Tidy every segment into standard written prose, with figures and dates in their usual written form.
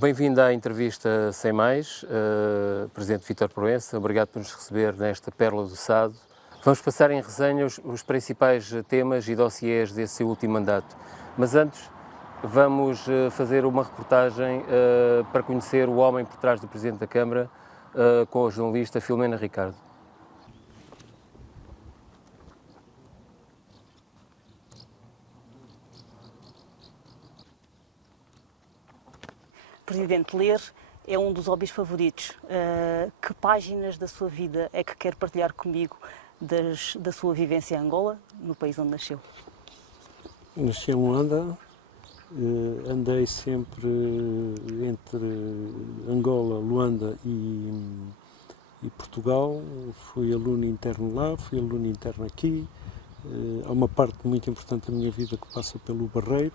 Bem-vindo à entrevista Sem Mais, Presidente Vítor Proença, obrigado por nos receber nesta Pérola do Sado. Vamos passar em resenha os principais temas e dossiês desse seu último mandato, mas antes vamos fazer uma reportagem para conhecer o homem por trás do Presidente da Câmara com a jornalista Filomena Ricardo. Presidente, ler é um dos hobbies favoritos. Que páginas da sua vida é que quer partilhar comigo da sua vivência em Angola, no país onde nasceu? Nasci em Luanda, andei sempre entre Angola, Luanda e Portugal. Fui aluno interno lá, fui aluno interno aqui. Há uma parte muito importante da minha vida que passa pelo Barreiro.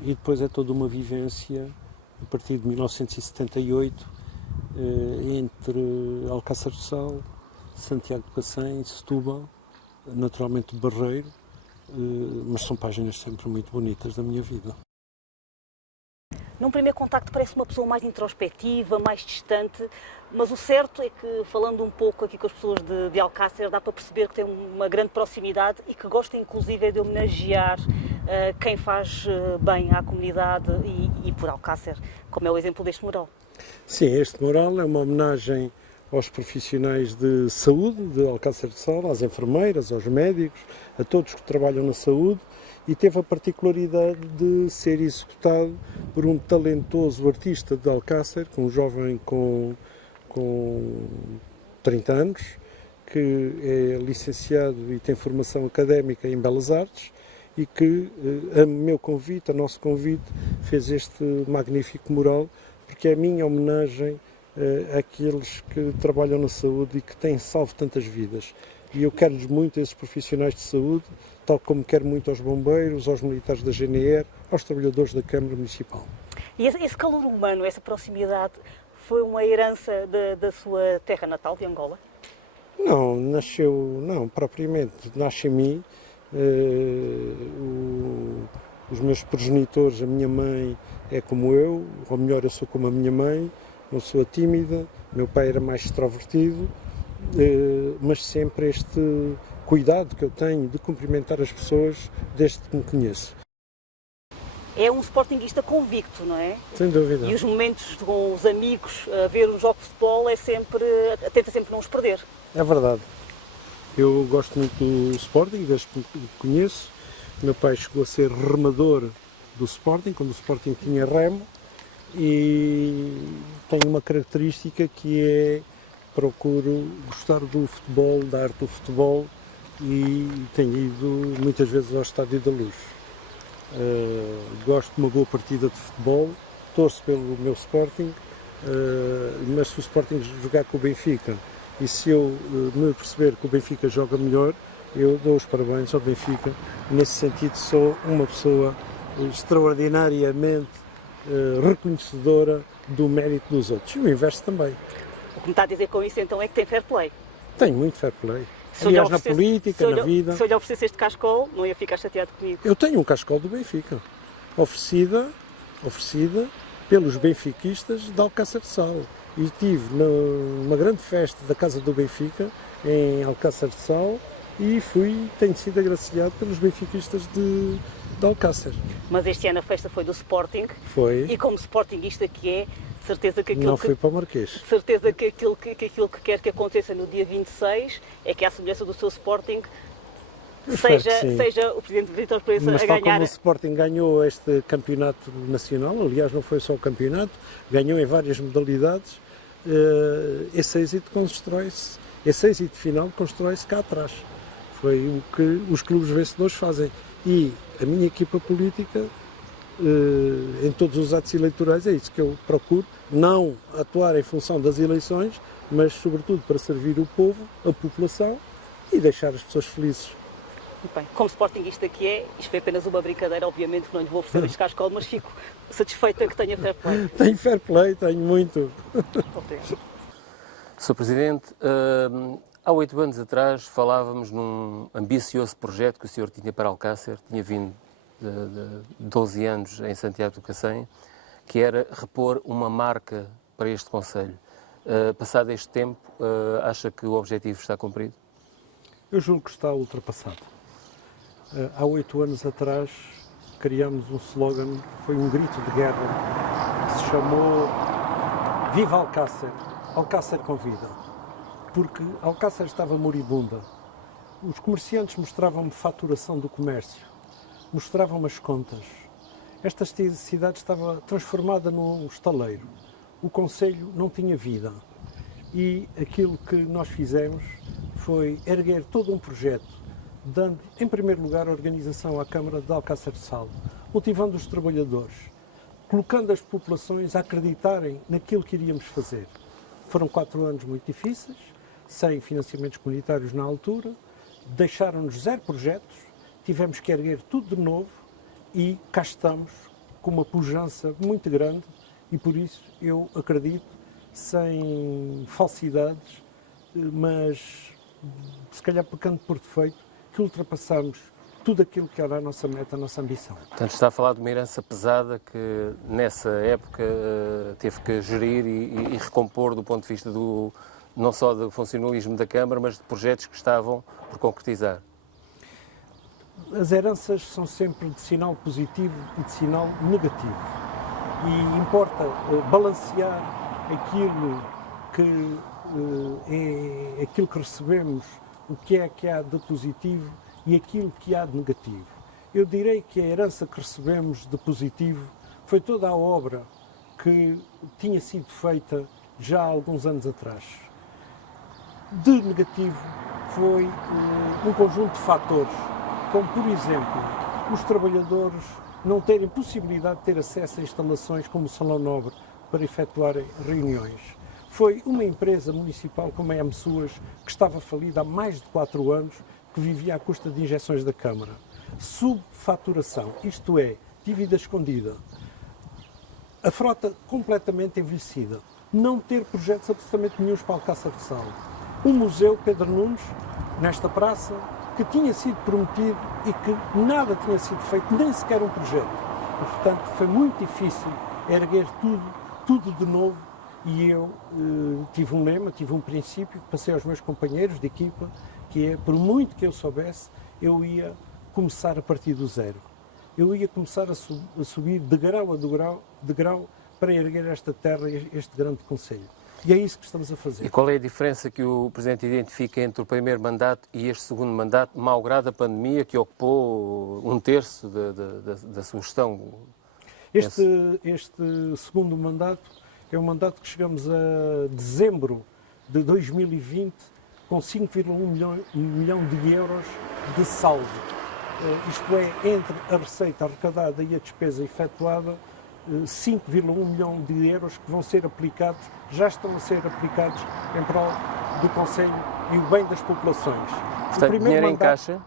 E depois é toda uma vivência a partir de 1978 entre Alcácer do Sal, Santiago de Cacém, Setúbal, naturalmente Barreiro, mas são páginas sempre muito bonitas da minha vida. Num primeiro contacto parece uma pessoa mais introspectiva, mais distante, mas o certo é que, falando um pouco aqui com as pessoas de Alcácer, dá para perceber que tem uma grande proximidade e que gosta inclusive de homenagear quem faz bem à comunidade e por Alcácer, como é o exemplo deste mural. Sim, este mural é uma homenagem aos profissionais de saúde de Alcácer do Sal, às enfermeiras, aos médicos, a todos que trabalham na saúde, e teve a particularidade de ser executado por um talentoso artista de Alcácer, um jovem com 30 anos, que é licenciado e tem formação académica em Belas Artes, e que, a meu convite, a nosso convite, fez este magnífico mural, porque é a minha homenagem àqueles que trabalham na saúde e que têm salvo tantas vidas. E eu quero-lhes muito a esses profissionais de saúde, tal como quero muito aos bombeiros, aos militares da GNR, aos trabalhadores da Câmara Municipal. E esse calor humano, essa proximidade, foi uma herança da sua terra natal, de Angola? Não, propriamente, nasce em mim. Os meus progenitores, a minha mãe é como eu, ou melhor, eu sou como a minha mãe, uma pessoa tímida, meu pai era mais extrovertido, mas sempre este cuidado que eu tenho de cumprimentar as pessoas desde que me conheço. É um sportinguista convicto, não é? Sem dúvida. E os momentos com os amigos, a ver um jogo de futebol, tenta sempre não os perder. É verdade. Eu gosto muito do Sporting, desde que me conheço. Meu pai chegou a ser remador do Sporting, quando o Sporting tinha remo, e tenho uma característica que é procuro gostar do futebol, da arte do futebol, e tenho ido muitas vezes ao Estádio da Luz. Gosto de uma boa partida de futebol, torço pelo meu Sporting, mas se o Sporting jogar com o Benfica e se eu me perceber que o Benfica joga melhor, eu dou os parabéns ao Benfica. Nesse sentido, sou uma pessoa extraordinariamente reconhecedora do mérito dos outros. E o inverso também. O que me está a dizer com isso então é que tem fair play? Tenho muito fair play. Aliás, na política, na vida. Se eu lhe oferecesse este cascol, não ia ficar chateado comigo? Eu tenho um cascol do Benfica, oferecida pelos benfiquistas de Alcácer do Sal. E estive numa grande festa da Casa do Benfica, em Alcácer do Sal, e tenho sido agraciado pelos benfiquistas de Alcácer. Mas este ano a festa foi do Sporting. Foi. E como sportinguista que é, certeza que aquilo não fui para o Marquês. Certeza que aquilo que quer que aconteça no dia 26 é que, à semelhança do seu Sporting, seja o Presidente Vítor Proença a ganhar. Como o Sporting ganhou este campeonato nacional, aliás, não foi só o campeonato, ganhou em várias modalidades, esse êxito constrói-se, esse êxito final constrói-se cá atrás. Foi o que os clubes vencedores fazem. E a minha equipa política, em todos os atos eleitorais, é isso que eu procuro, não atuar em função das eleições, mas sobretudo para servir o povo, a população e deixar as pessoas felizes. Muito bem. Como sportinguista que é, isto foi apenas uma brincadeira, obviamente que não lhe vou oferecer este cascol, mas fico satisfeita que tenha fair play. Tenho fair play, tenho muito. Obrigado. Sr. Presidente, há 8 anos atrás falávamos num ambicioso projeto que o senhor tinha para Alcácer, tinha vindo de 12 anos em Santiago do Cacém, que era repor uma marca para este concelho. Passado este tempo, acha que o objetivo está cumprido? Eu julgo que está ultrapassado. Há 8 anos atrás criámos um slogan, foi um grito de guerra, que se chamou Viva Alcácer, Alcácer com vida, porque Alcácer estava moribunda. Os comerciantes mostravam-me faturação do comércio, mostravam-me as contas. Esta cidade estava transformada num estaleiro. O concelho não tinha vida. E aquilo que nós fizemos foi erguer todo um projeto, dando, em primeiro lugar, a organização à Câmara de Alcácer de Sal, motivando os trabalhadores, colocando as populações a acreditarem naquilo que iríamos fazer. Foram 4 anos muito difíceis, sem financiamentos comunitários na altura, deixaram-nos 0 projetos, tivemos que erguer tudo de novo e cá estamos com uma pujança muito grande e por isso eu acredito, sem falsidades, mas se calhar pecando por defeito, que ultrapassamos tudo aquilo que era a nossa meta, a nossa ambição. Portanto, está a falar de uma herança pesada que nessa época teve que gerir e recompor do ponto de vista não só do funcionalismo da Câmara, mas de projetos que estavam por concretizar. As heranças são sempre de sinal positivo e de sinal negativo. E importa balancear aquilo que é aquilo que recebemos, o que é que há de positivo e aquilo que há de negativo. Eu direi que a herança que recebemos de positivo foi toda a obra que tinha sido feita já há alguns anos atrás. De negativo foi um conjunto de fatores, como por exemplo, os trabalhadores não terem possibilidade de ter acesso a instalações como o Salão Nobre para efetuarem reuniões. Foi uma empresa municipal como a EMSUAS, que estava falida há mais de 4 anos, que vivia à custa de injeções da Câmara. Subfaturação, isto é, dívida escondida. A frota completamente envelhecida. Não ter projetos absolutamente nenhuns para Alcácer de Sal. O Museu Pedro Nunes, nesta praça, que tinha sido prometido e que nada tinha sido feito, nem sequer um projeto. E, portanto, foi muito difícil erguer tudo de novo. E eu tive um lema, tive um princípio, que passei aos meus companheiros de equipa, que é, por muito que eu soubesse, eu ia começar a partir do zero. Eu ia começar a subir de grau a degrau para erguer esta terra, este grande concelho. E é isso que estamos a fazer. E qual é a diferença que o Presidente identifica entre o primeiro mandato e este segundo mandato, malgrado a pandemia que ocupou 1/3 da sua gestão? Este segundo mandato é um mandato que chegamos a dezembro de 2020 com 5,1 milhão de euros de saldo. Isto é, entre a receita arrecadada e a despesa efetuada, 5,1 milhão de euros que vão ser aplicados, já estão a ser aplicados em prol do concelho e o bem das populações. Portanto, dinheiro em caixa?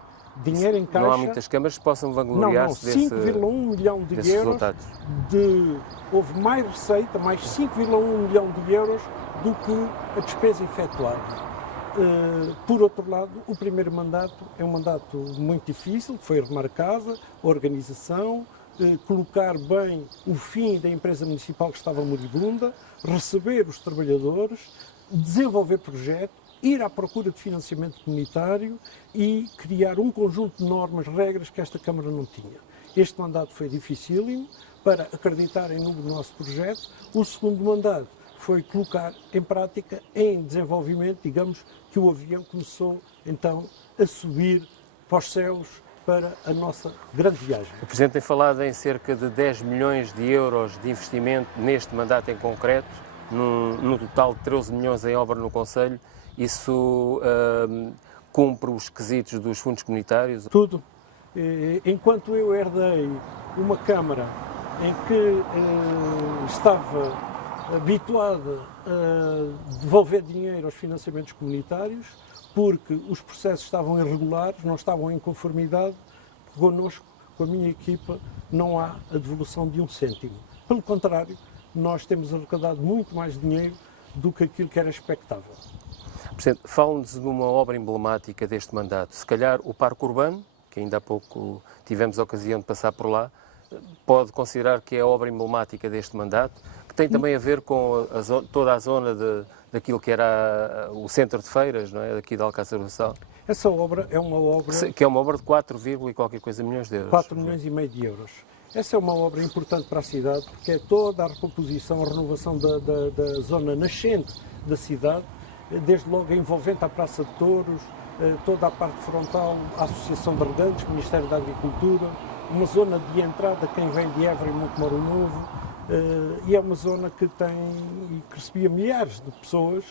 Dinheiro em caixa. Não há muitas câmaras que possam vangloriar-se desses 5,1 milhão de euros resultados. Houve mais receita, mais 5,1 milhão de euros do que a despesa efetuada. Por outro lado, o primeiro mandato é um mandato muito difícil, foi arrumar a casa, a organização, colocar bem o fim da empresa municipal que estava moribunda, receber os trabalhadores, desenvolver projeto, ir à procura de financiamento comunitário e criar um conjunto de normas, regras que esta Câmara não tinha. Este mandato foi dificílimo para acreditarem no nosso projeto. O segundo mandato foi colocar em prática, em desenvolvimento, digamos, que o avião começou então a subir para os céus para a nossa grande viagem. O Presidente tem falado em cerca de 10 milhões de euros de investimento neste mandato em concreto, no total de 13 milhões em obra no Concelho. Isso cumpre os quesitos dos fundos comunitários? Tudo. Enquanto eu herdei uma Câmara em que estava habituada a devolver dinheiro aos financiamentos comunitários, porque os processos estavam irregulares, não estavam em conformidade, connosco, com a minha equipa, não há a devolução de 1 cêntimo. Pelo contrário, nós temos arrecadado muito mais dinheiro do que aquilo que era expectável. Presidente, fala-nos de uma obra emblemática deste mandato. Se calhar o Parque Urbano, que ainda há pouco tivemos a ocasião de passar por lá, pode considerar que é a obra emblemática deste mandato, que tem também a ver com toda a zona daquilo que era o centro de feiras, não é? Daqui de Alcácer do Sal. Essa obra é uma obra... Que é uma obra de 4, e qualquer coisa milhões de euros. 4 milhões e meio de euros. Essa é uma obra importante para a cidade, porque é toda a recomposição, a renovação da zona nascente da cidade, desde logo envolvente à Praça de Touros, toda a parte frontal, a Associação de Regantes, Ministério da Agricultura, uma zona de entrada, quem vem de Évora e Montemoro Novo, e é uma zona que recebia milhares de pessoas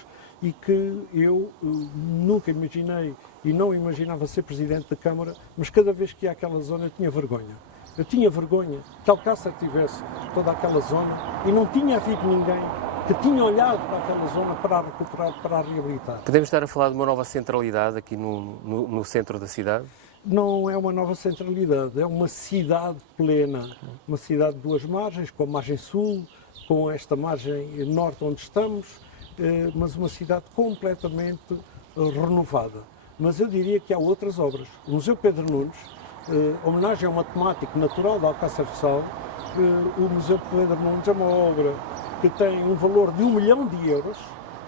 e que eu nunca imaginei e não imaginava ser Presidente da Câmara, mas cada vez que ia àquela zona eu tinha vergonha. Eu tinha vergonha que Alcácer tivesse toda aquela zona e não tinha havido ninguém que tinha olhado para aquela zona para a recuperar, para a reabilitar. Podemos estar a falar de uma nova centralidade aqui no centro da cidade? Não é uma nova centralidade, é uma cidade plena, uma cidade de duas margens, com a margem sul, com esta margem norte onde estamos, mas uma cidade completamente renovada. Mas eu diria que há outras obras. O Museu Pedro Nunes, homenagem ao matemático natural de Alcácer do Sal, o Museu Pedro Nunes é uma obra que tem um valor de 1 milhão de euros,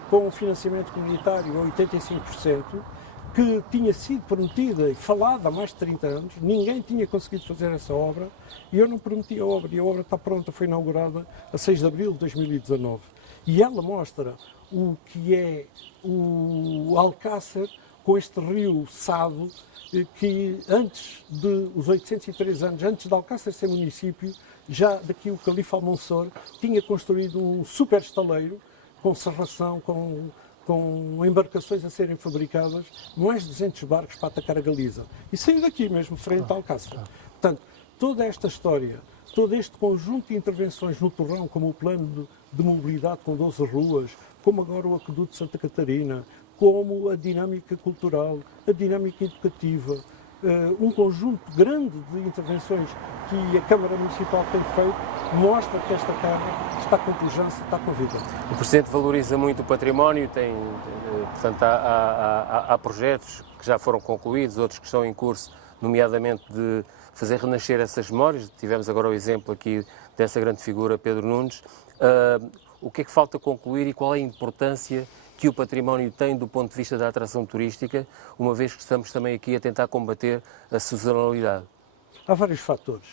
com um financiamento comunitário a 85%, que tinha sido prometida e falada há mais de 30 anos, ninguém tinha conseguido fazer essa obra, e eu não prometi a obra, e a obra está pronta, foi inaugurada a 6 de abril de 2019. E ela mostra o que é o Alcácer com este rio Sado, que antes os 803 anos, antes de Alcácer ser município, já daqui o Califa Almonsor tinha construído um super estaleiro com serração, com embarcações a serem fabricadas, mais de 200 barcos para atacar a Galiza. E saiu daqui mesmo, frente a Alcácer. Portanto, toda esta história, todo este conjunto de intervenções no Torrão, como o plano de mobilidade com 12 ruas, como agora o aqueduto de Santa Catarina, como a dinâmica cultural, a dinâmica educativa, um conjunto grande de intervenções que a Câmara Municipal tem feito, mostra que esta Câmara está com pujança, está com vida. O Presidente valoriza muito o património, portanto, há projetos que já foram concluídos, outros que estão em curso, nomeadamente de fazer renascer essas memórias. Tivemos agora o exemplo aqui dessa grande figura, Pedro Nunes. O que é que falta concluir e qual é a importância que o património tem do ponto de vista da atração turística, uma vez que estamos também aqui a tentar combater a sazonalidade? Há vários fatores.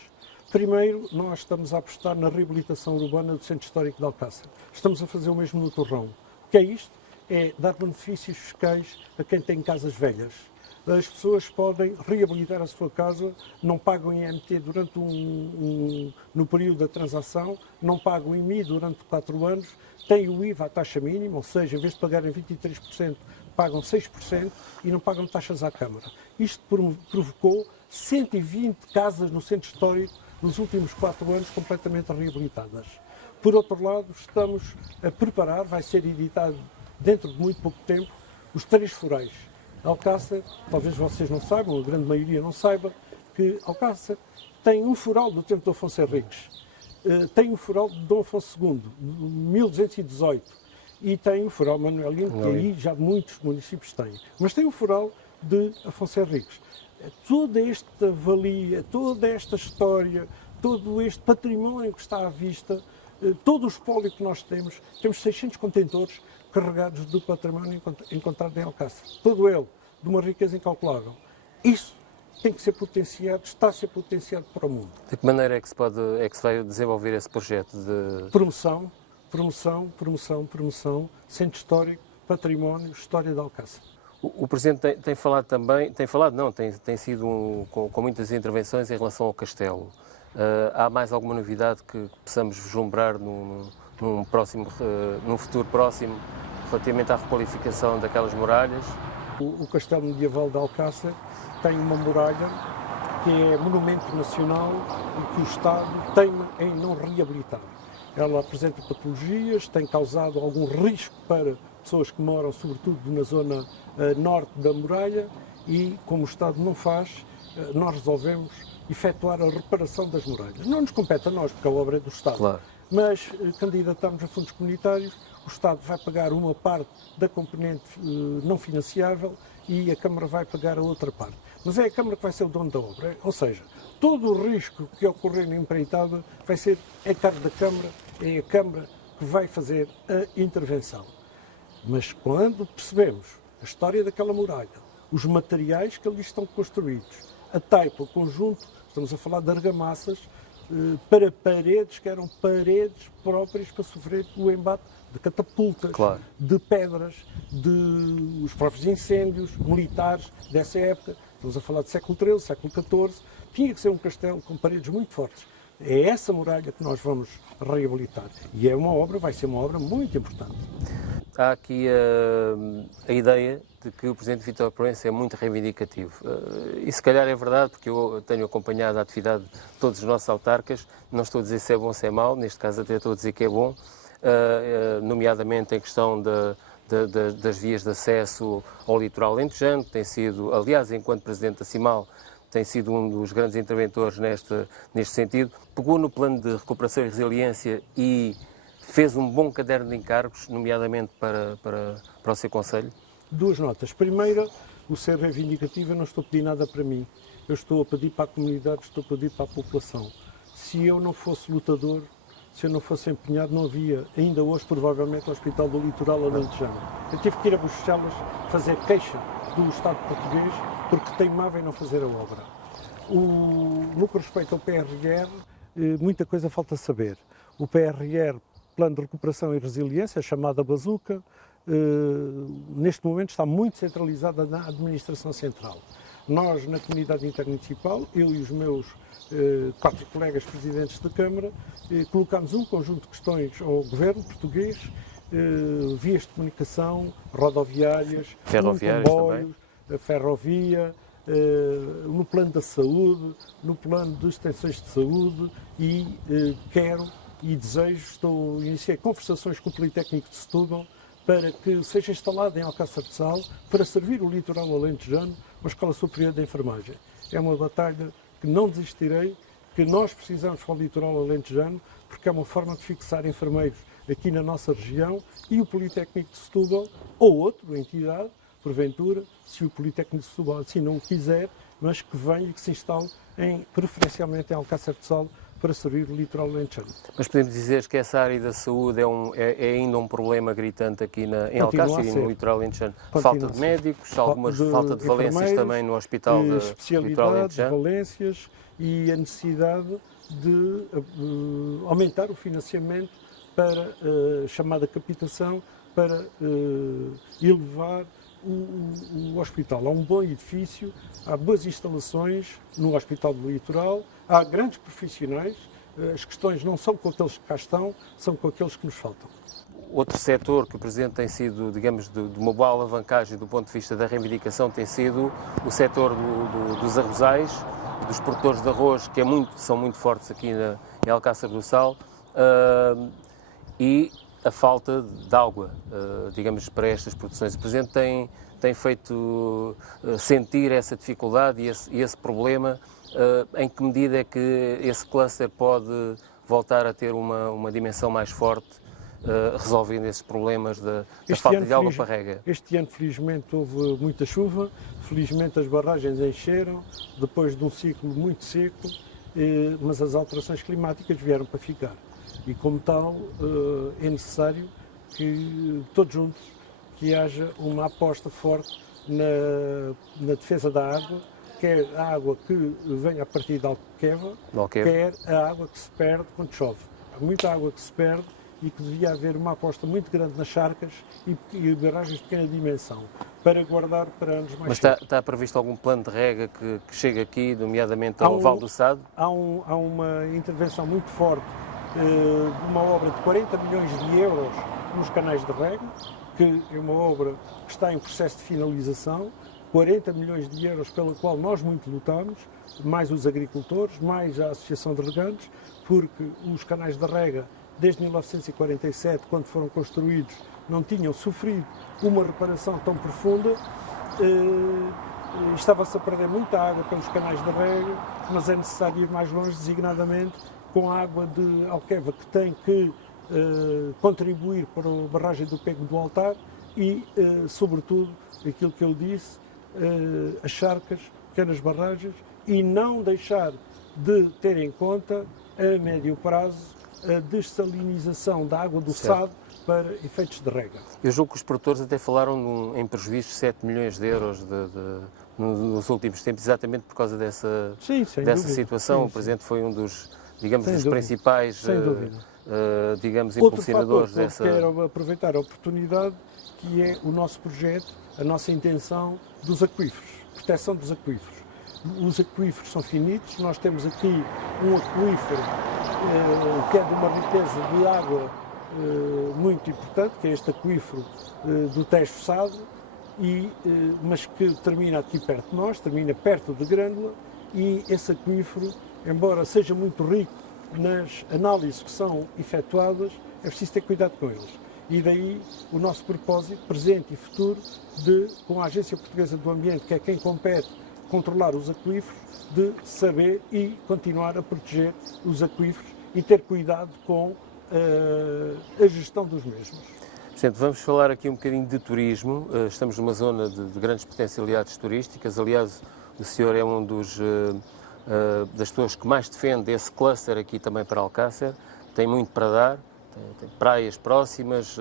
Primeiro, nós estamos a apostar na reabilitação urbana do Centro Histórico de Alcácer. Estamos a fazer o mesmo no Torrão. O que é isto? É dar benefícios fiscais a quem tem casas velhas. As pessoas podem reabilitar a sua casa, não pagam IMT durante no período da transação, não pagam IMI durante 4 anos, têm o IVA à taxa mínima, ou seja, em vez de pagarem 23%, pagam 6% e não pagam taxas à Câmara. Isto provocou 120 casas no centro histórico nos últimos 4 anos completamente reabilitadas. Por outro lado, estamos a preparar, vai ser editado dentro de muito pouco tempo, os 3 forais. Alcácer, talvez vocês não saibam, a grande maioria não saiba, que Alcácer tem um foral do tempo de Afonso Henriques, tem um foral de Dom Afonso II, de 1218, e tem o foral Manuelino, que aí já muitos municípios têm, mas tem o foral de Afonso Henriques. Toda esta valia, toda esta história, todo este património que está à vista, todo o espólio que nós temos 600 contentores carregados do património encontrado em Alcácer. Todo ele, de uma riqueza incalculável. Isso tem que ser potenciado, está a ser potenciado para o mundo. De que maneira é que se vai desenvolver esse projeto de... Promoção, centro histórico, património, história de Alcácer. O Presidente tem sido com muitas intervenções em relação ao castelo. Há mais alguma novidade que possamos vislumbrar num futuro próximo relativamente à requalificação daquelas muralhas? O Castelo Medieval de Alcácer tem uma muralha que é monumento nacional e que o Estado teima em não reabilitar. Ela apresenta patologias, tem causado algum risco para pessoas que moram, sobretudo na zona norte da muralha, e como o Estado não faz, nós resolvemos efetuar a reparação das muralhas. Não nos compete a nós, porque a obra é do Estado. Claro. Mas candidatamos a fundos comunitários, o Estado vai pagar uma parte da componente não financiável e a Câmara vai pagar a outra parte. Mas é a Câmara que vai ser o dono da obra, ou seja, todo o risco que ocorrer na empreitada vai ser a cargo da Câmara, é a Câmara que vai fazer a intervenção. Mas quando percebemos a história daquela muralha, os materiais que ali estão construídos, a taipa, o conjunto, estamos a falar de argamassas, para paredes que eram paredes próprias para sofrer o embate de catapultas, claro, de pedras, de os próprios incêndios militares dessa época. Estamos a falar do século XIII, século XIV. Tinha que ser um castelo com paredes muito fortes. É essa muralha que nós vamos reabilitar. E vai ser uma obra muito importante. Há aqui a ideia de que o Presidente Vítor Proença é muito reivindicativo. E se calhar é verdade, porque eu tenho acompanhado a atividade de todos os nossos autarcas, não estou a dizer se é bom ou se é mau, neste caso até estou a dizer que é bom, nomeadamente em questão das vias de acesso ao litoral alentejano, que tem sido, aliás, enquanto Presidente da CIMAL, tem sido um dos grandes interventores neste sentido. Pegou no plano de recuperação e resiliência e fez um bom caderno de encargos, nomeadamente para o seu Conselho? Duas notas. Primeira, o ser reivindicativo, eu não estou a pedir nada para mim. Eu estou a pedir para a comunidade, estou a pedir para a população. Se eu não fosse lutador, se eu não fosse empenhado, não havia, ainda hoje, provavelmente, o Hospital do Litoral Alentejano. Eu tive que ir a Bruxelas fazer queixa do Estado português porque teimava em não fazer a obra. No que respeita ao PRR, muita coisa falta saber. O PRR, Plano de Recuperação e Resiliência, chamada Bazuca, neste momento está muito centralizada na administração central. Nós, na comunidade intermunicipal, eu e os meus 4 colegas presidentes da Câmara, colocámos um conjunto de questões ao governo português, vias de comunicação, rodoviárias, comboios, a ferrovia, no plano da saúde, no plano de extensões de saúde e quero e desejo, iniciei conversações com o Politécnico de Setúbal para que seja instalada em Alcácer de Sal, para servir o litoral alentejano, uma escola superior de enfermagem. É uma batalha que não desistirei, que nós precisamos para o litoral alentejano, porque é uma forma de fixar enfermeiros aqui na nossa região e o Politécnico de Setúbal, ou outra entidade, porventura, se o Politécnico de Setúbal assim não o quiser, mas que venha e que se instale preferencialmente em Alcácer de Sal, para servir o litoral alentejano. Mas podemos dizer que essa área da saúde é ainda um problema gritante aqui em Alcácer e no litoral alentejano. Falta de médicos, falta de valências também no hospital do litoral alentejano. Valências e a necessidade de aumentar o financiamento para a chamada captação, para elevar o hospital. Há um bom edifício, há boas instalações no Hospital do Litoral, há grandes profissionais, as questões não são com aqueles que cá estão, são com aqueles que nos faltam. Outro setor que o Presidente tem sido, digamos, de uma boa alavancagem do ponto de vista da reivindicação tem sido o setor dos arrozais, dos produtores de arroz, que são muito fortes aqui em Alcácer do Sal, e a falta de água, digamos, para estas produções. O Presidente tem feito sentir essa dificuldade e esse problema. Em que medida é que esse cluster pode voltar a ter uma dimensão mais forte, resolvendo esses problemas da falta de água para rega? Este ano, felizmente, houve muita chuva, felizmente as barragens encheram, depois de um ciclo muito seco, mas as alterações climáticas vieram para ficar. E como tal, é necessário que todos juntos, que haja uma aposta forte na defesa da água, quer a água que vem a partir da Alqueva, quer a água que se perde quando chove. Há muita água que se perde e que devia haver uma aposta muito grande nas charcas e barragens de pequena dimensão, para guardar para anos mais Mas está previsto algum plano de rega que chegue aqui, nomeadamente ao Val do Sado? Há uma intervenção muito forte de uma obra de 40 milhões de euros nos canais de rega, que é uma obra que está em processo de finalização, 40 milhões de euros pela qual nós muito lutamos, mais os agricultores, mais a Associação de Regantes, porque os canais de rega, desde 1947, quando foram construídos, não tinham sofrido uma reparação tão profunda. Estava-se a perder muita água pelos canais de rega, mas é necessário ir mais longe, designadamente com a água de Alqueva, que tem que contribuir para a barragem do Pego do Altar e, sobretudo, aquilo que eu disse, as charcas, pequenas barragens, e não deixar de ter em conta, a médio prazo, a dessalinização da água do Sado para efeitos de rega. Eu julgo que os produtores até falaram em prejuízos de 7 milhões de euros nos últimos tempos, exatamente por causa dessa situação. O Presidente foi um dos, digamos, dos principais, digamos, impulsionadores dessa... Quero aproveitar a oportunidade, que é o nosso projeto, a nossa intenção dos aquíferos, proteção dos aquíferos. Os aquíferos são finitos, nós temos aqui um aquífero que é de uma riqueza de água muito importante, que é este aquífero do Tejo Sado, mas que termina aqui perto de nós, termina perto de Grândola, e esse aquífero, embora seja muito rico nas análises que são efetuadas, é preciso ter cuidado com eles. E daí o nosso propósito, presente e futuro, com a Agência Portuguesa do Ambiente, que é quem compete controlar os aquíferos, de saber e continuar a proteger os aquíferos e ter cuidado com a gestão dos mesmos. Presidente, vamos falar aqui um bocadinho de turismo. Estamos numa zona de grandes potencialidades turísticas. Aliás, o senhor é um das pessoas que mais defende esse cluster aqui também para Alcácer. Tem muito para dar, tem praias próximas,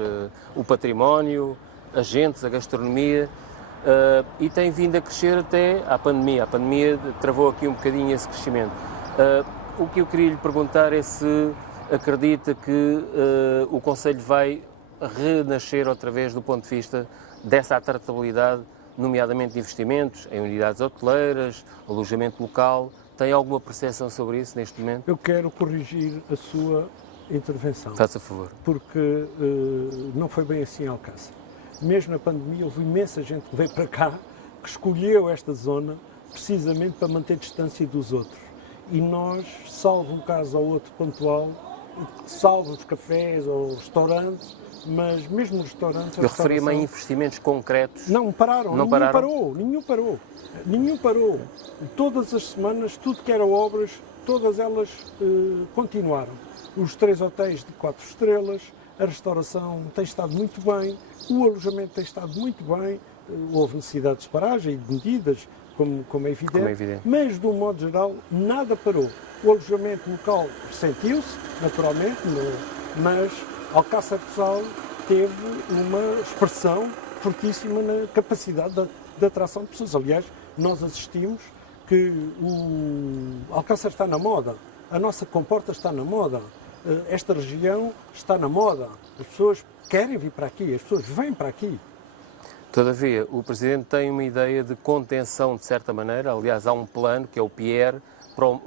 o património, as gentes, a gastronomia, e tem vindo a crescer até à pandemia. A pandemia travou aqui um bocadinho esse crescimento. O que eu queria lhe perguntar é se acredita que o Conselho vai renascer outra vez do ponto de vista dessa atratividade, nomeadamente de investimentos em unidades hoteleiras, alojamento local. Tem alguma percepção sobre isso neste momento? Eu quero corrigir a sua intervenção. Faça favor. Porque não foi bem assim em Alcácer. Mesmo na pandemia houve imensa gente que veio para cá, que escolheu esta zona precisamente para manter distância dos outros. E nós, salvo um caso ou outro pontual, salvo os cafés ou os restaurantes, mas mesmo os restaurantes... Eu referia-me a investimentos concretos. Não pararam, nenhum parou. Todas as semanas, tudo que era obras, todas elas continuaram. Os 3 hotéis de 4 estrelas, a restauração tem estado muito bem, o alojamento tem estado muito bem, houve necessidade de paragem e de medidas, como é evidente, mas de um modo geral nada parou. O alojamento local ressentiu-se, naturalmente, mas Alcácer do Sal teve uma expressão fortíssima na capacidade de atração de pessoas. Aliás, nós assistimos que o Alcácer está na moda, a nossa comporta está na moda, esta região está na moda, as pessoas querem vir para aqui, as pessoas vêm para aqui. Todavia, o Presidente tem uma ideia de contenção, de certa maneira. Aliás, há um plano, que é o PIER,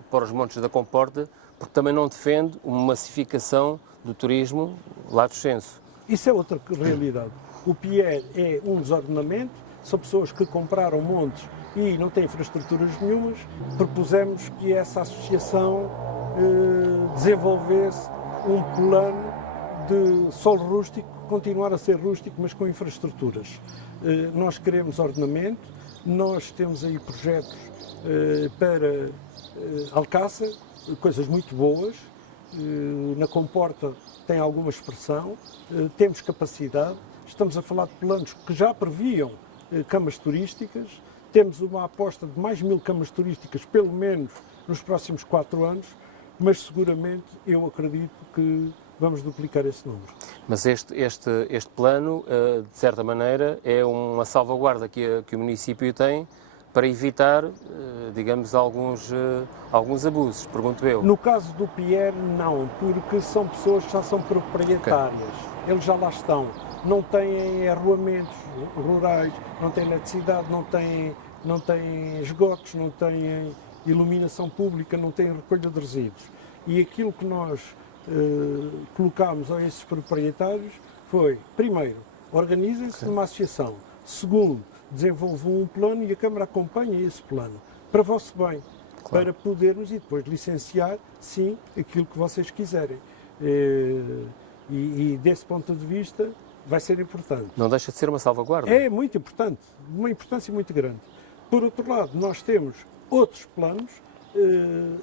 para os montes da comporta, porque também não defende uma massificação do turismo lato sensu. Isso é outra realidade. O PIER é um desordenamento, são pessoas que compraram montes e não têm infraestruturas nenhumas. Propusemos que essa associação desenvolvesse um plano de solo rústico, continuar a ser rústico, mas com infraestruturas. Nós queremos ordenamento, nós temos aí projetos para Alcácer, coisas muito boas. Na comporta tem alguma expressão, temos capacidade, estamos a falar de planos que já previam camas turísticas, temos uma aposta de mais 1000 camas turísticas, pelo menos nos próximos 4 anos, mas seguramente eu acredito que vamos duplicar esse número. Mas este plano, de certa maneira, é uma salvaguarda que o município tem para evitar, digamos, alguns abusos, pergunto eu. No caso do PIER, não, porque são pessoas que já são proprietárias, eles já lá estão, não têm arruamentos rurais, não têm eletricidade, não têm esgotos, não têm iluminação pública, não têm recolha de resíduos. E aquilo que nós colocámos a esses proprietários foi, primeiro, organizem-se numa associação, segundo, desenvolvam um plano e a Câmara acompanha esse plano, para vosso bem, para podermos e depois licenciar, sim, aquilo que vocês quiserem. E desse ponto de vista vai ser importante. Não deixa de ser uma salvaguarda. É muito importante, uma importância muito grande. Por outro lado, nós temos outros planos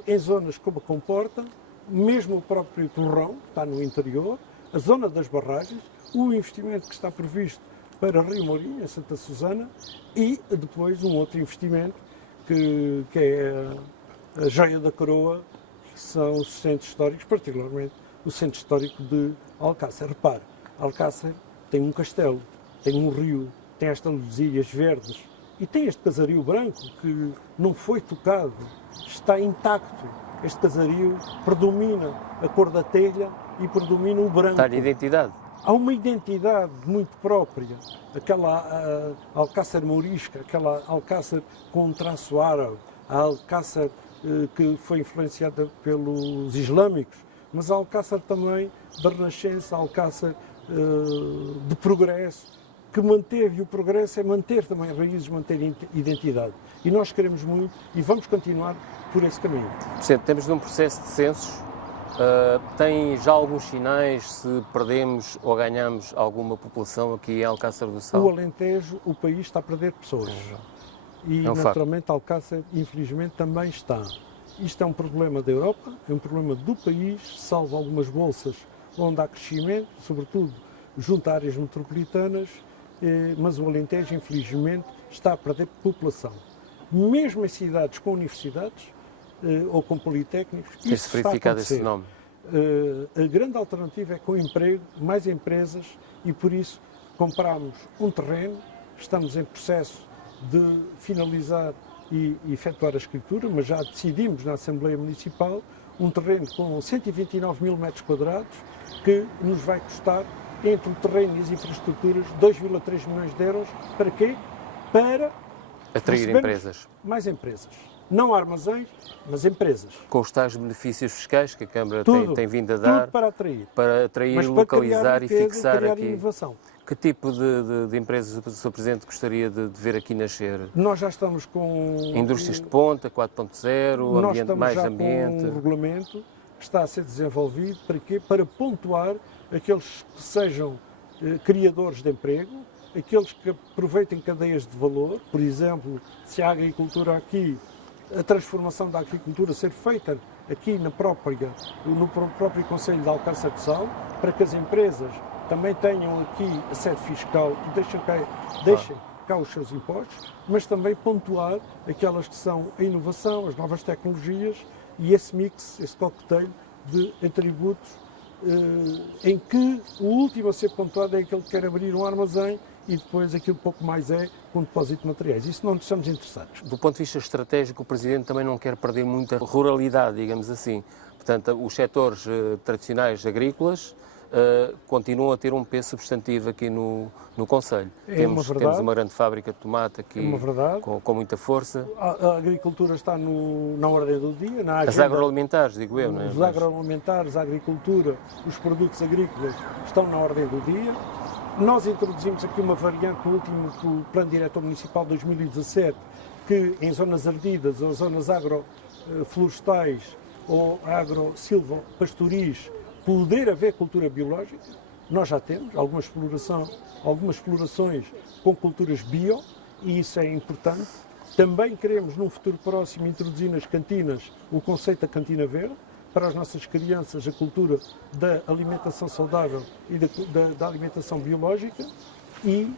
em zonas como a Comporta, mesmo o próprio Torrão, que está no interior, a zona das barragens, o investimento que está previsto para Rio Mourinho, em Santa Susana, e depois um outro investimento que é a joia da coroa, que são os centros históricos, particularmente o centro histórico de Alcácer. Repare, Alcácer tem um castelo, tem um rio, tem estas ilhas verdes e tem este casario branco que não foi tocado, está intacto. Este casario predomina a cor da telha e predomina o branco. Está de identidade. Há uma identidade muito própria, aquela Alcácer mourisca, aquela Alcácer com um traço árabe, a Alcácer que foi influenciada pelos islâmicos, mas a Alcácer também da Renascença, a Alcácer de progresso, que manteve, e o progresso é manter também raízes, manter identidade. E nós queremos muito e vamos continuar por esse caminho. Presidente, temos num processo de censos, tem já alguns sinais se perdemos ou ganhamos alguma população aqui em Alcácer do Sal? O Alentejo, o país está a perder pessoas. E É um naturalmente Alcácer, infelizmente, também está. Isto é um problema da Europa, é um problema do país, salvo algumas bolsas onde há crescimento, sobretudo junto a áreas metropolitanas, mas o Alentejo, infelizmente, está a perder população. Mesmo em cidades com universidades ou com politécnicos, Tem-se isso está a verificado acontecer. esse fenómeno? A grande alternativa é com emprego, mais empresas, e por isso compramos um terreno, estamos em processo de finalizar e efetuar a escritura, mas já decidimos na Assembleia Municipal um terreno com 129 mil metros quadrados que nos vai custar, entre o terreno e as infraestruturas, 2,3 milhões de euros. Para quê? Para Atrair recebermos empresas. mais empresas. Não armazéns, mas empresas. Com os tais benefícios fiscais que a Câmara Tudo, tem vindo a dar tudo para atrair. para atrair, Mas para localizar criar e riqueza, fixar criar aqui. inovação. Que tipo de empresas o Sr. Presidente gostaria de ver aqui nascer? Nós já estamos com... Indústrias de ponta, 4.0, Nós ambiente, estamos mais já ambiente. com um regulamento que está a ser desenvolvido para quê? Para pontuar aqueles que sejam criadores de emprego, aqueles que aproveitem cadeias de valor, por exemplo, se a agricultura aqui, a transformação da agricultura ser feita aqui no próprio Conselho de Alcácer do Sal, para que as empresas também tenham aqui a sede fiscal e deixem cá os seus impostos, mas também pontuar aquelas que são a inovação, as novas tecnologias e esse mix, esse cocktail de atributos em que o último a ser pontuado é aquele que quer abrir um armazém e depois aquilo pouco mais é com depósito de materiais. Isso não nos estamos interessados. Do ponto de vista estratégico, o Presidente também não quer perder muita ruralidade, digamos assim. Portanto, os setores tradicionais agrícolas continuam a ter um peso substantivo aqui no Conselho. Temos uma grande fábrica de tomate aqui com muita força. A agricultura está na ordem do dia, na agenda. As agroalimentares, digo eu, não é? Os agroalimentares, a agricultura, os produtos agrícolas estão na ordem do dia. Nós introduzimos aqui uma variante no último Plano Diretor Municipal de 2017, que em zonas ardidas ou zonas agroflorestais ou agro-silvopastoris poder haver cultura biológica. Nós já temos algumas explorações com culturas bio e isso é importante. Também queremos, num futuro próximo, introduzir nas cantinas o conceito da cantina verde, para as nossas crianças a cultura da alimentação saudável e da alimentação biológica e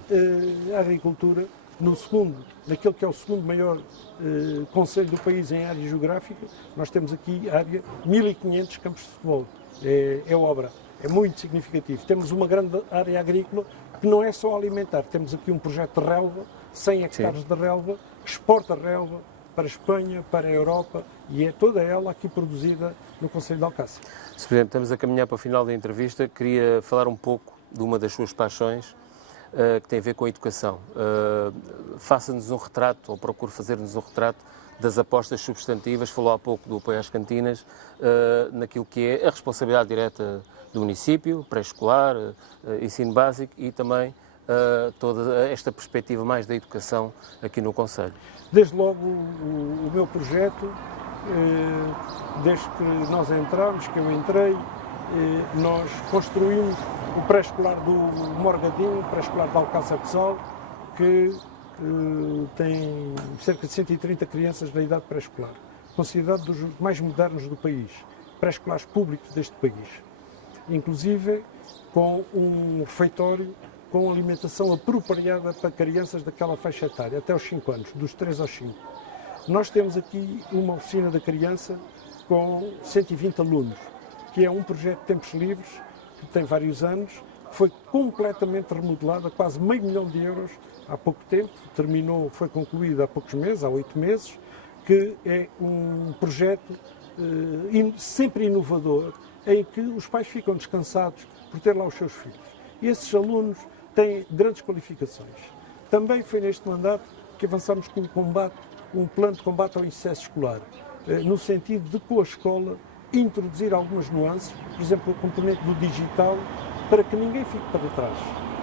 a agricultura naquele que é o segundo maior concelho do país em área geográfica. Nós temos aqui a área 1500 campos de futebol. É obra, é muito significativo. Temos uma grande área agrícola que não é só alimentar. Temos aqui um projeto de relva, 100 hectares de relva, que exporta relva para a Espanha, para a Europa e é toda ela aqui produzida no Concelho de Alcácer. Sr. Presidente, estamos a caminhar para o final da entrevista. Queria falar um pouco de uma das suas paixões, que tem a ver com a educação. Faça-nos um retrato, ou procure fazer-nos um retrato das apostas substantivas. Falou há pouco do apoio às cantinas, naquilo que é a responsabilidade direta do município, pré-escolar, ensino básico e também toda esta perspectiva mais da educação aqui no Concelho. Desde logo o meu projeto, desde que nós entramos, que eu entrei, nós construímos o pré-escolar do Morgadinho, o pré-escolar de Alcácer do Sal, que tem cerca de 130 crianças na idade pré-escolar, considerado dos mais modernos do país, pré-escolares públicos deste país. Inclusive, com um refeitório com alimentação apropriada para crianças daquela faixa etária, até aos 5 anos, dos 3 aos 5. Nós temos aqui uma oficina da criança com 120 alunos, que é um projeto de tempos livres, que tem vários anos, foi completamente remodelado, a quase €500 mil há pouco tempo, foi concluído há poucos meses, há 8 meses, que é um projeto sempre inovador, em que os pais ficam descansados por ter lá os seus filhos. E esses alunos têm grandes qualificações. Também foi neste mandato que avançamos com um plano de combate ao insucesso escolar, no sentido de, com a escola, introduzir algumas nuances, por exemplo, o componente do digital, para que ninguém fique para trás.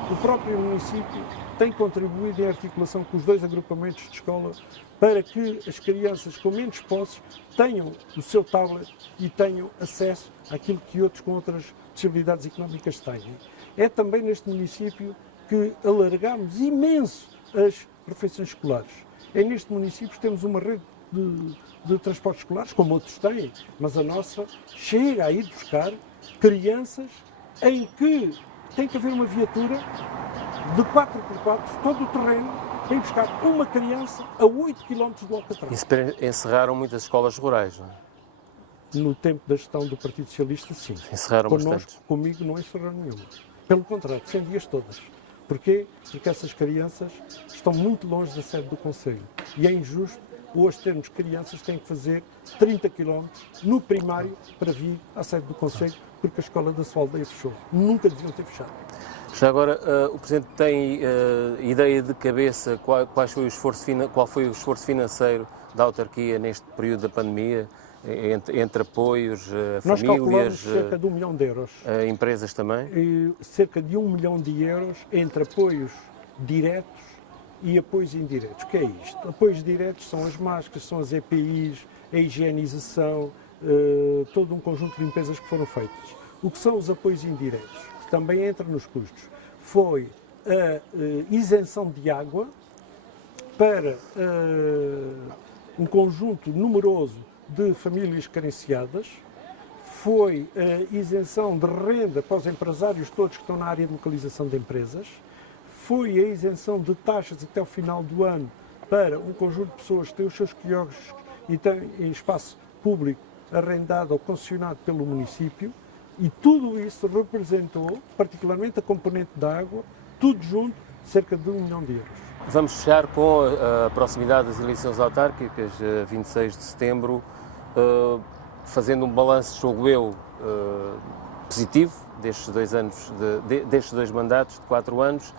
O próprio município tem contribuído em articulação com os 2 agrupamentos de escola para que as crianças com menos posses tenham o seu tablet e tenham acesso àquilo que outros com outras possibilidades económicas têm. É também neste município que alargamos imenso as refeições escolares. É neste município que temos uma rede de transportes escolares, como outros têm, mas a nossa chega a ir buscar crianças em que tem que haver uma viatura de 4x4, todo o terreno, para ir buscar uma criança a 8 km do Alcatraz. Isso encerraram muitas escolas rurais, não é? No tempo da gestão do Partido Socialista, sim. Encerraram bastante. Comigo não encerraram nenhuma. Pelo contrário, defendi-as todas. Porquê? Porque essas crianças estão muito longe da sede do Conselho. E é injusto hoje termos crianças que têm que fazer 30 km no primário para vir à sede do Conselho, porque a escola da sua aldeia fechou. Nunca deviam ter fechado. Já agora, o Presidente tem ideia de cabeça qual foi o esforço financeiro da autarquia neste período da pandemia, entre apoios, Nós calculamos famílias, cerca de €1 milhão. empresas também? E cerca de €1 milhão entre apoios diretos e apoios indiretos. O que é isto? Apoios diretos são as máscaras, são as EPIs, a higienização, todo um conjunto de limpezas que foram feitas. O que são os apoios indiretos, que também entra nos custos, foi a isenção de água para um conjunto numeroso de famílias carenciadas, foi a isenção de renda para os empresários todos que estão na área de localização de empresas, foi a isenção de taxas até o final do ano para um conjunto de pessoas que têm os seus quiosques e têm espaço público arrendado ou concessionado pelo município, e tudo isso representou, particularmente a componente da água, tudo junto, cerca de €1 milhão. Vamos fechar com a proximidade das eleições autárquicas, 26 de setembro, fazendo um balanço, julgo eu, positivo destes 2 anos, destes 2 mandatos de 4 anos.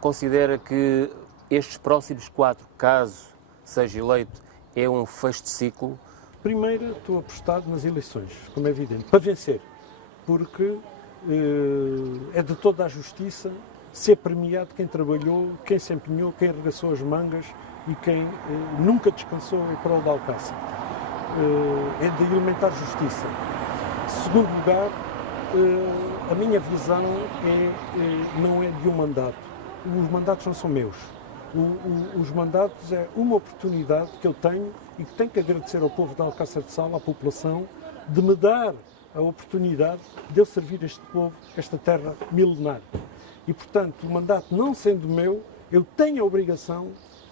Considera que estes próximos 4, caso seja eleito, é um fecho de ciclo? Primeiro, estou apostado nas eleições, como é evidente, para vencer, porque é de toda a justiça ser premiado quem trabalhou, quem se empenhou, quem arregaçou as mangas e quem nunca descansou em prol da Alcácer. É de elementar justiça. Segundo lugar, a minha visão não é de um mandato. Os mandatos não são meus. Os mandatos é uma oportunidade que eu tenho e que tenho que agradecer ao povo de Alcácer de Sal, à população, de me dar a oportunidade de eu servir este povo, esta terra milenar. E, portanto, o mandato não sendo meu, eu tenho a obrigação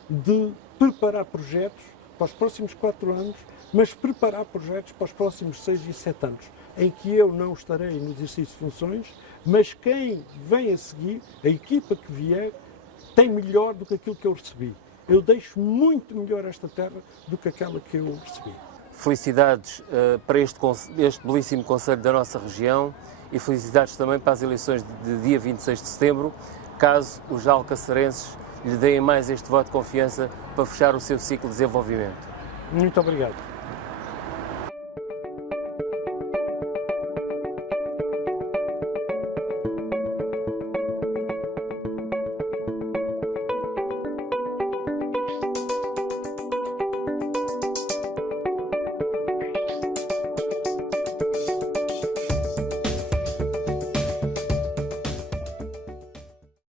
de preparar projetos para os próximos 4 anos, mas preparar projetos para os próximos 6 e 7 anos, em que eu não estarei no exercício de funções, mas quem vem a seguir, a equipa que vier, tem melhor do que aquilo que eu recebi. Eu deixo muito melhor esta terra do que aquela que eu recebi. Felicidades para este belíssimo concelho da nossa região e felicidades também para as eleições de dia 26 de setembro, caso os alcacerenses lhe deem mais este voto de confiança para fechar o seu ciclo de desenvolvimento. Muito obrigado.